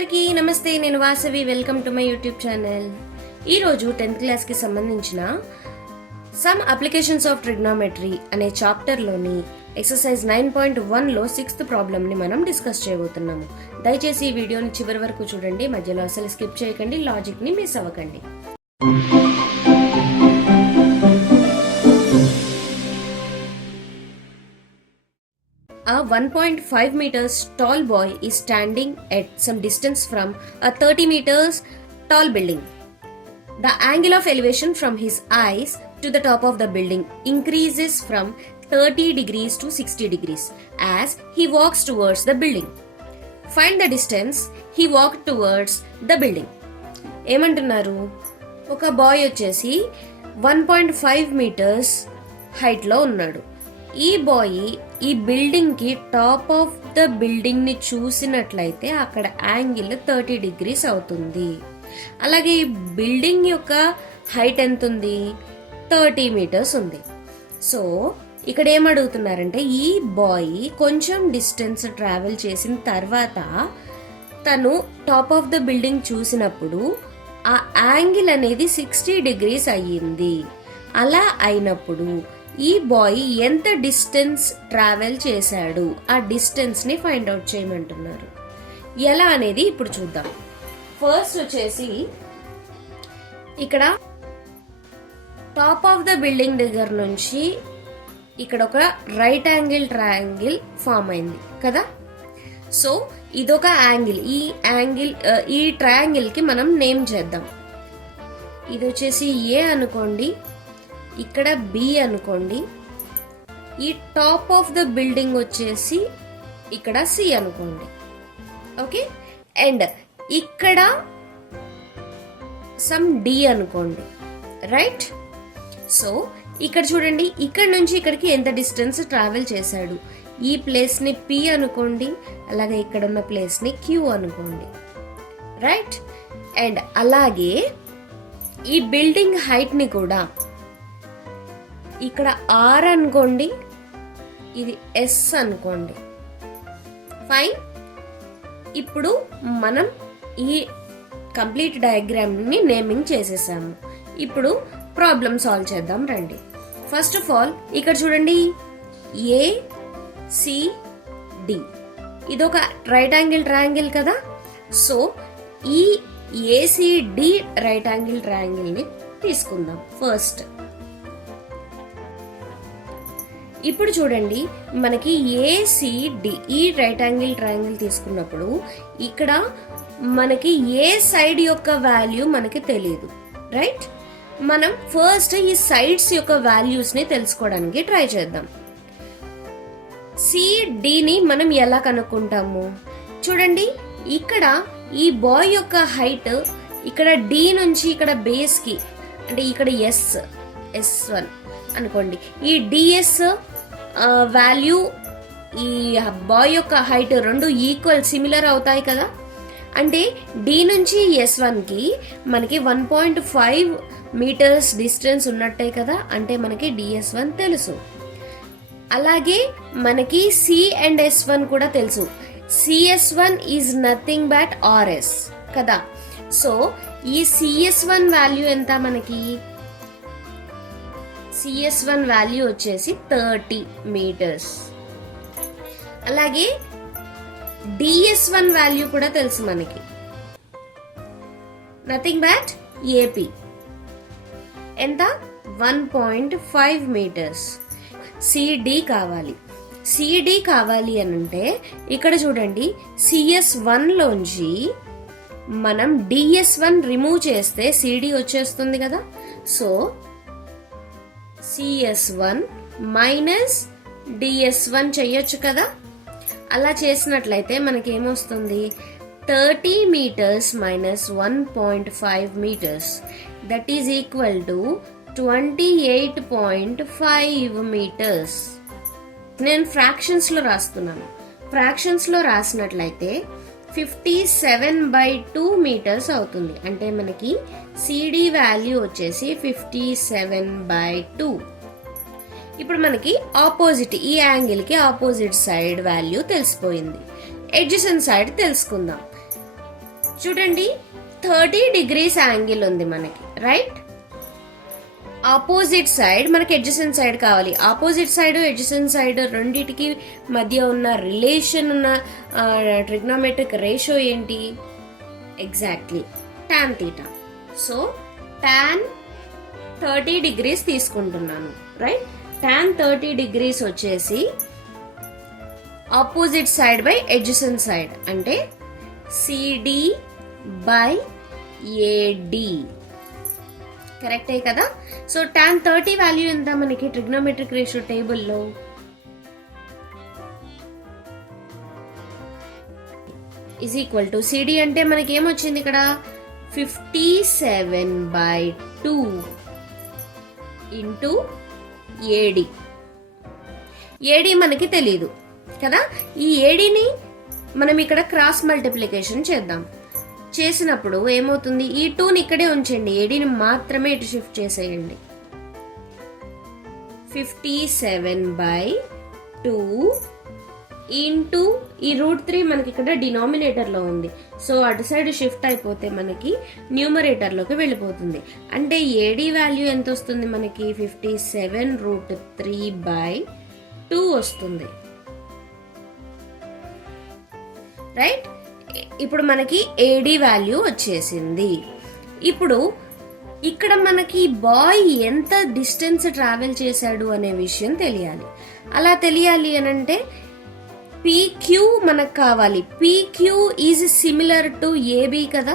అందరికీ నమస్తే. నేను Vasavi. Welcome to my YouTube channel. ఈరోజు 10th క్లాస్కి సంబంధించిన సమ్ అప్లికేషన్స్ ఆఫ్ ట్రిగ్నోమెట్రీ అనే చాప్టర్లోని ఎక్సర్సైజ్ 9.1లో 6th ప్రాబ్లమ్ని మనం డిస్కస్ చేయబోతున్నాము. దయచేసి ఈ వీడియోని చివరి వరకు చూడండి, మధ్యలో అసలు స్కిప్ చేయకండి, లాజిక్ని మిస్ అవ్వకండి. A 1.5 meters tall boy is standing at some distance from a 30 meters tall building. The angle of elevation from his eyes to the top of the building increases from 30 degrees to 60 degrees as he walks towards the building. Find the distance he walked towards the building. ఏమంటున్నారు? ఒక bye వచ్చేసి 1.5 meters height లో ఉన్నాడు. ఈ bye ఈ building కి top of the building ని చూసినట్లయితే అక్కడ యాంగిల్ 30 degrees అవుతుంది. అలాగే ఈ బిల్డింగ్ యొక్క హైట్ ఎంత ఉంది? 30 meters ఉంది. సో ఇక్కడ ఏమడుగుతున్నారంటే ఈ బాయ్ కొంచెం డిస్టెన్స్ ట్రావెల్ చేసిన తర్వాత తను టాప్ ఆఫ్ ద బిల్డింగ్ చూసినప్పుడు ఆ యాంగిల్ అనేది 60 degrees అయ్యింది. అలా అయినప్పుడు ఈ బాయ్ ఎంత డిస్టెన్స్ ట్రావెల్ చేశాడు, ఆ డిస్టెన్స్ ని ఫైండ్ అవుట్ చేయమంటున్నారు. ఎలా అనేది ఇప్పుడు చూద్దాం. ఫస్ట్ వచ్చేసి ఇక్కడ టాప్ ఆఫ్ ద బిల్డింగ్ దగ్గర నుంచి ఇక్కడ ఒక రైట్ యాంగిల్ ట్రయాంగిల్ ఫామ్ అయింది కదా. సో ఇదొక యాంగిల్. ఈ ట్రయాంగిల్ కి మనం నేమ్ చేద్దాం. ఇది వచ్చేసి ఏ అనుకోండి, ఇక్కడ బి అనుకోండి, ఈ టాప్ ఆఫ్ ద బిల్డింగ్ వచ్చేసి ఇక్కడ సి అనుకోండి. ఓకే, అండ్ ఇక్కడ సమ్ డి అనుకోండి, రైట్? సో ఇక్కడ చూడండి, ఇక్కడ నుంచి ఇక్కడికి ఎంత డిస్టెన్స్ ట్రావెల్ చేశాడు. ఈ ప్లేస్ ని పి అనుకోండి, అలాగే ఇక్కడ ఉన్న ప్లేస్ ని క్యూ అనుకోండి, రైట్? అండ్ అలాగే ఈ బిల్డింగ్ హైట్ ని కూడా ఇక్కడ ఆర్ అనుకోండి, ఇది ఎస్ అనుకోండి. ఫైన్. ఇప్పుడు మనం ఈ కంప్లీట్ డయాగ్రామ్ ని నేమింగ్ చేసేసాము. ఇప్పుడు ప్రాబ్లమ్ సాల్వ్ చేద్దాం రండి. ఫస్ట్ ఆఫ్ ఆల్ ఇక్కడ చూడండి, ఏ సి డి ఇదొక రైట్ యాంగిల్ ట్రయాంగిల్ కదా. సో ఈ ఏసిడి రైట్ యాంగిల్ ట్రయాంగిల్ ని తీసుకుందాం ఫస్ట్. ఇప్పుడు చూడండి, మనకి ఏసిడి ఈ రైట్ యాంగిల్ ట్రయాంగిల్ తీసుకున్నప్పుడు ఇక్కడ మనకి ఏ సైడ్ యొక్క వాల్యూ మనకి తెలియదు, రైట్? మనం ఫస్ట్ ఈ సైడ్స్ యొక్క వాల్యూస్ ని తెలుసుకోవడానికి ట్రై చేద్దాం. సిడిని మనం ఎలా కనుక్కుంటాము? చూడండి, ఇక్కడ ఈ బాయ్ యొక్క హైట్ ఇక్కడ డి నుంచి ఇక్కడ బేస్ కి, అంటే ఇక్కడ S1 అనుకోండి. ఈ డిఎస్ వాల్యూ ఈ బాయ్ యొక్క హైట్ రెండు ఈక్వల్ సిమిలర్ అవుతాయి కదా. అంటే డి నుంచి S1 కి మనకి 1.5 meters డిస్టెన్స్ ఉన్నట్టే కదా. అంటే మనకి DS1 తెలుసు. అలాగే మనకి సి అండ్ S1 కూడా తెలుసు. CS1 is nothing but RS కదా. సో ఈ CS1 వాల్యూ ఎంత? మనకి CS1 వాల్యూ వచ్చేసి 30 meters. అలాగే DS1 వాల్యూ కూడా తెలుసు మనకి, నథింగ్ బట్ AP. ఎంత? 1.5 meters. CD కావాలి. CD కావాలి అని అంటే ఇక్కడ చూడండి, CS1 లోంచి మనం DS1 రిమూవ్ చేస్తే CD వచ్చేస్తుంది కదా. సో CS1 మైనస్ DS1 చెయ్యొచ్చు కదా. అలా చేసినట్లయితే మనకి ఏమొస్తుంది? 30 meters minus 1.5 meters, that is equal to 28.5 meters. నేను ఫ్రాక్షన్స్ లో రాస్తున్నాను. ఫ్రాక్షన్స్ లో రాసినట్లయితే 57/2 meters అవుతుంది. అంటే మనకి సిడి వాల్యూ వచ్చేసి 57/2. ఇప్పుడు మనకి ఆపోజిట్, ఈ యాంగిల్ కి ఆపోజిట్ సైడ్ వాల్యూ తెలిసిపోయింది. ఎడ్జసెంట్ సైడ్ తెలుసుకుందాం. చూడండి 30 degrees యాంగిల్ ఉంది మనకి, రైట్? ఆపోజిట్ సైడ్ మనకి ఎడ్జసెంట్ సైడ్ కావాలి. ఆపోజిట్ సైడ్ ఎడ్జసెంట్ సైడ్ రెండిటికి మధ్య ఉన్న రిలేషన్ ఉన్న ట్రిగ్నోమెట్రిక్ రేషియో ఏంటి? Exactly tan θ. So tan 30 degrees తీసుకుంటున్నాను, రైట్? tan 30 degrees వచ్చేసి opposite side by adjacent side అంటే CD బై AD. కరెక్టే కదా? సో tan 30 వాల్యూ ఎంత మనకి ట్రిగ్నోమెట్రిక్ రేషియో టేబుల్లో? ఈజ్ ఈక్వల్ టు CD అంటే మనకి ఏమొచ్చింది ఇక్కడ 57/2 ఇంటూ AD. AD మనకి తెలీదు కదా. ఈ ADని మనం ఇక్కడ క్రాస్ మల్టిప్లికేషన్ చేద్దాం. చేసినప్పుడు ఏమవుతుంది, ఈ 2ని ఇక్కడే ఉంచండి, ADని మాత్రమే ఇటు షిఫ్ట్ చేసేయండి. 57/2 ఇంటూ ఈ √3 మనకి ఇక్కడ డినామినేటర్ లో ఉంది. సో అటు సైడ్ షిఫ్ట్ అయిపోతే మనకి న్యూమరేటర్ లోకి వెళ్ళిపోతుంది. అంటే AD వాల్యూ ఎంత వస్తుంది మనకి? 57√3/2 వస్తుంది, రైట్? ఇప్పుడు మనకి AD వాల్యూ వచ్చేసింది. ఇప్పుడు ఇక్కడ మనకి బాయ్ ఎంత డిస్టెన్స్ ట్రావెల్ చేశాడు అనే విషయం తెలియాలి. అలా తెలియాలి అనంటే PQ మనకు కావాలి. PQ is similar to AB కదా.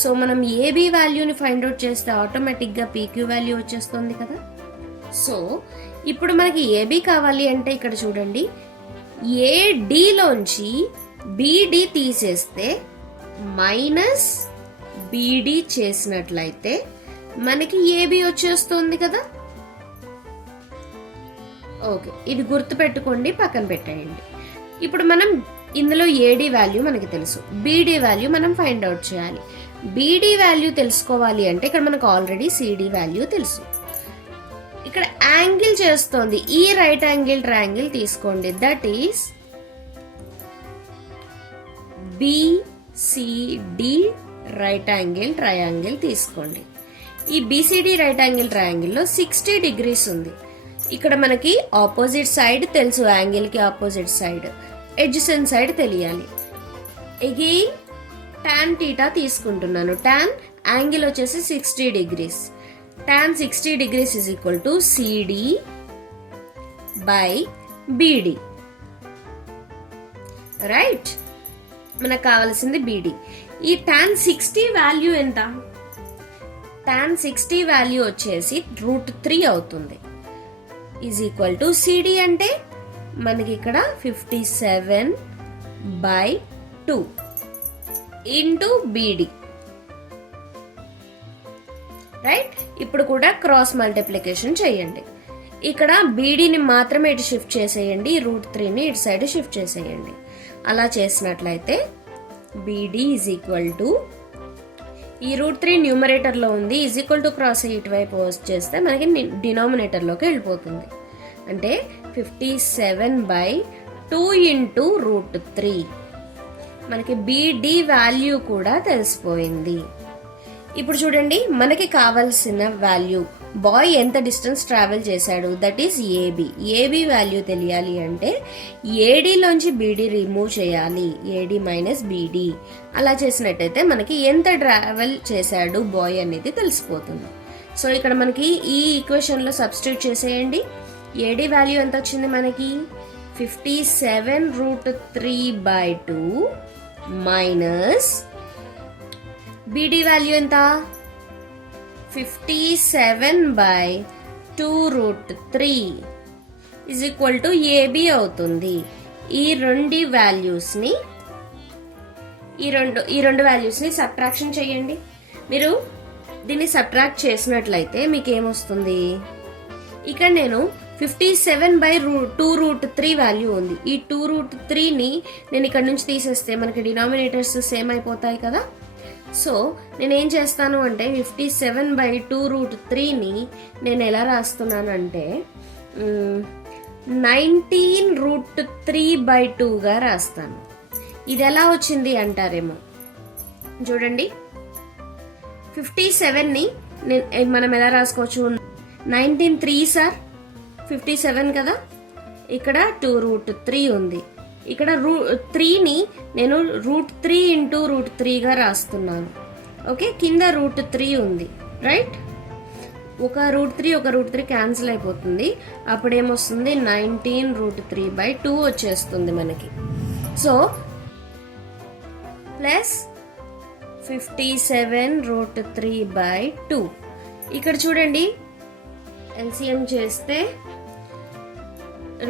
సో మనం AB వాల్యూని ఫైండ్ అవుట్ చేస్తే ఆటోమేటిక్ గా PQ వాల్యూ వచ్చేస్తుంది కదా. సో ఇప్పుడు మనకి AB కావాలి అంటే ఇక్కడ చూడండి, AD లోంచి BD తీసేస్తే మైనస్ BD చేసినట్లయితే మనకి AB వచ్చేస్తుంది కదా. ఓకే, ఇది గుర్తు పెట్టుకోండి, పక్కన పెట్టేయండి. ఇప్పుడు మనం ఇందులో AD వాల్యూ మనకి తెలుసు, BD వాల్యూ మనం ఫైండ్ అవుట్ చేయాలి. BD వాల్యూ తెలుసుకోవాలి అంటే ఇక్కడ మనకు ఆల్రెడీ CD వాల్యూ తెలుసు. ఇక్కడ యాంగిల్ చేస్తోంది, ఈ రైట్ యాంగిల్ ట్రయాంగిల్ తీసుకోండి, that is BCD right angle triangle తీసుకోండి. ఈ BCD రైట్ యాంగిల్ ట్రయాంగిల్ లో 60 degrees ఉంది. ఇక్కడ మనకి ఆపోజిట్ సైడ్ తెలుసు, యాంగిల్ కి ఆపోజిట్ సైడ్, ఎడ్జసెంట్ సైడ్ తెలియాలి. అగైన్ tan θ తీసుకుంటున్నాను. tan యాంగిల్ వచ్చేసి 60 degrees. tan 60 degrees is equal to CD by BD, right? మనకు కావాల్సింది BD. ఈ tan 60 వాల్యూ ఎంత? tan 60 వాల్యూ వచ్చేసి √3 అవుతుంది. ఈజ్ ఈక్వల్ టు CD అంటే మనకి ఇక్కడ 57/2 ఇంటూ BD, రైట్? ఇప్పుడు కూడా క్రాస్ మల్టిప్లికేషన్ చేయండి. ఇక్కడ BDని మాత్రమే ఇటు షిఫ్ట్ చేసేయండి, √3ని ఇటు సైడ్ షిఫ్ట్ చేసేయండి. అలా చేసినట్లయితే BD ఈజ్ ఈక్వల్ టు ఈ √3 న్యూమరేటర్ లో ఉంది, ఈజ్ ఈక్వల్ టు క్రాస్ ఇటువైపు చేస్తే మనకి డినామినేటర్ లోకి వెళ్ళిపోతుంది. అంటే 57/2 ఇంటూ √3. మనకి BD వాల్యూ కూడా తెలిసిపోయింది. ఇప్పుడు చూడండి, మనకి కావాల్సిన వాల్యూ బాయ్ ఎంత డిస్టెన్స్ ట్రావెల్ చేశాడు, దట్ ఈస్ AB వాల్యూ తెలియాలి అంటే AD లోంచి BD రిమూవ్ చేయాలి, AD మైనస్ BD. అలా చేసినట్టయితే మనకి ఎంత ట్రావెల్ చేశాడు బాయ్ అనేది తెలిసిపోతుంది. సో ఇక్కడ మనకి ఈ ఈక్వేషన్ లో సబ్స్టిట్యూట్ చేసేయండి. AD వాల్యూ ఎంత వచ్చింది మనకి? 57√3/2 మైనస్ BD వాల్యూ ఎంత? 57/2√3 ఈజ్ ఈక్వల్ టు AB అవుతుంది. ఈ రెండు వాల్యూస్ ని సబ్ట్రాక్షన్ చేయండి. మీరు దీన్ని సబ్ట్రాక్ట్ చేసినట్లయితే మీకు ఏమొస్తుంది? ఇక్కడ నేను 57/2√3 వాల్యూ ఉంది. ఈ 2√3ని నేను ఇక్కడ నుంచి తీసేస్తే మనకి డినామినేటర్స్ సేమ్ అయిపోతాయి కదా. సో నేనేం చేస్తాను అంటే 57/2√3ని నేను ఎలా రాస్తున్నాను అంటే 19√3/2గా రాస్తాను. ఇది ఎలా వచ్చింది అంటారేమో. చూడండి 57ని మనం ఎలా రాసుకోవచ్చు, 19 3s are 57 కదా, ఇక్కడ 2√3 ఉంది. ఇక్కడ 3ని నేను √3 ఇంటూ √3గా రాస్తున్నాను. ఓకే, కింద √3 ఉంది, రైట్. ఒక √3 క్యాన్సిల్ అయిపోతుంది. అప్పుడేమొస్తుంది, 19√3/2 వచ్చేస్తుంది మనకి. So plus 57√3/2. ఇక్కడ చూడండి ఎల్సిఎం చేస్తే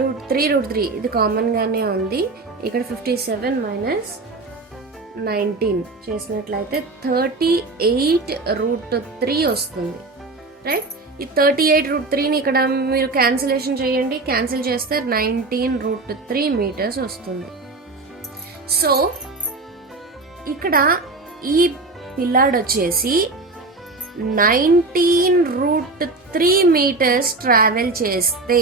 √3 ఇది కామన్ గానే ఉంది. ఇక్కడ 57 మైనస్ 19 చేసినట్లయితే 38√3 వస్తుంది, రైట్. ఈ 38√3ని ఇక్కడ మీరు క్యాన్సిలేషన్ చేయండి. క్యాన్సిల్ చేస్తే 19√3 మీటర్స్ వస్తుంది. సో ఇక్కడ ఈ పిల్లాడు వచ్చేసి 19√3 మీటర్స్ ట్రావెల్ చేస్తే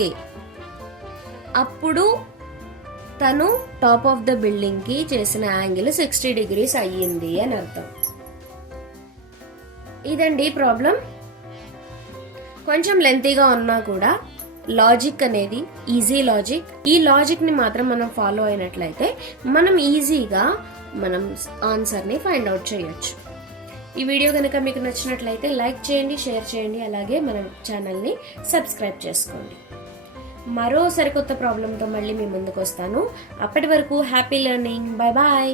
అప్పుడు తను టాప్ ఆఫ్ ద బిల్డింగ్ కి చేసిన యాంగిల్ 60 degrees అయ్యింది అని అర్థం. ఇదండి ప్రాబ్లం. కొంచెం లెంతీగా ఉన్నా కూడా లాజిక్ అనేది ఈజీ లాజిక్. ఈ లాజిక్ ని మాత్రం మనం ఫాలో అయినట్లయితే మనం ఈజీగా మనం ఆన్సర్ని ఫైండ్ అవుట్ చేయొచ్చు. ఈ వీడియో కనుక మీకు నచ్చినట్లయితే లైక్ చేయండి, షేర్ చేయండి, అలాగే మన ఛానల్ని సబ్స్క్రైబ్ చేసుకోండి. మరో సరికొత్త ప్రాబ్లంతో మళ్ళీ మీ ముందుకు వస్తాను. అప్పటి వరకు హ్యాపీ లెర్నింగ్. Bye bye.